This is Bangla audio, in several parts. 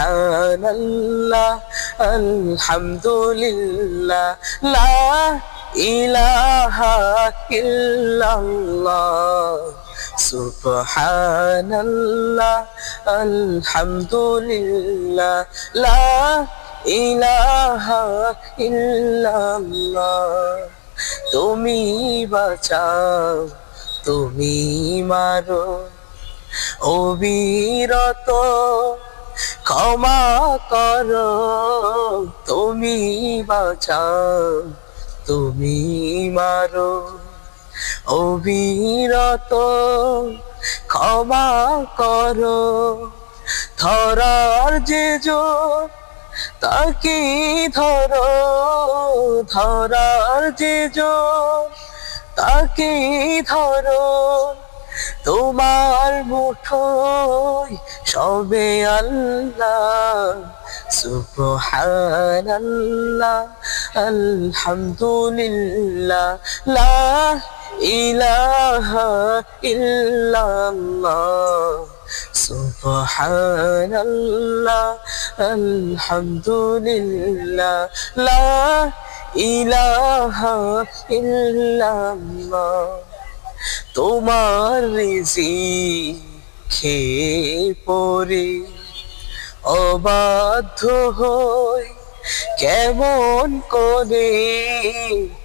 সুবহানাল্লাহ আলহামদুলিল্লাহ লা ইলাহা ইল্লাল্লাহ সুবহানাল্লাহ আলহামদুলিল্লাহ লা ইলাহা ইল্লাল্লাহ তুমি বাঁচাও তুমি মারো অবিরত ক্ষমা করো তুমি বাঁচাও তুমি মারো অবিরত ক্ষমা করো ধরার যে জোর তাকে ধরো ধরার যে জোর তাকে ধরো তোমার মুঠোয় সবে আল্লাহ সুবহানাল্লাহ আলহামদুলিল্লাহ লা ইলাহা ইল্লাল্লাহ সুবহানাল্লাহ আলহামদুলিল্লাহ লা ইলাহা ইল্লাল্লাহ তোমার রিজিক খেয়ে পড়ে অবাধ্য হই কেমন করে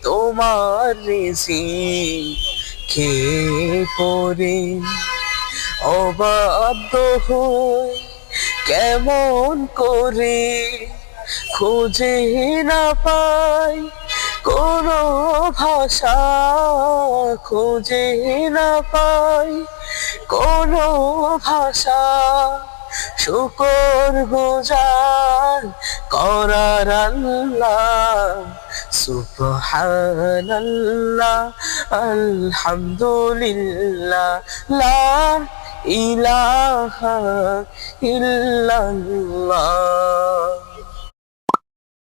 তোমার রিজিক খেয়ে পড়ে অবাধ্য হই কেমন করে খুঁজে না পাই কোনো ভাষা খুঁজে না পাই কোনো ভাষা শুকর গুজার করার আল্লাহ সুবহানাল্লাহ আলহামদুলিল্লাহ লা ইলাহা ইল্লাল্লাহ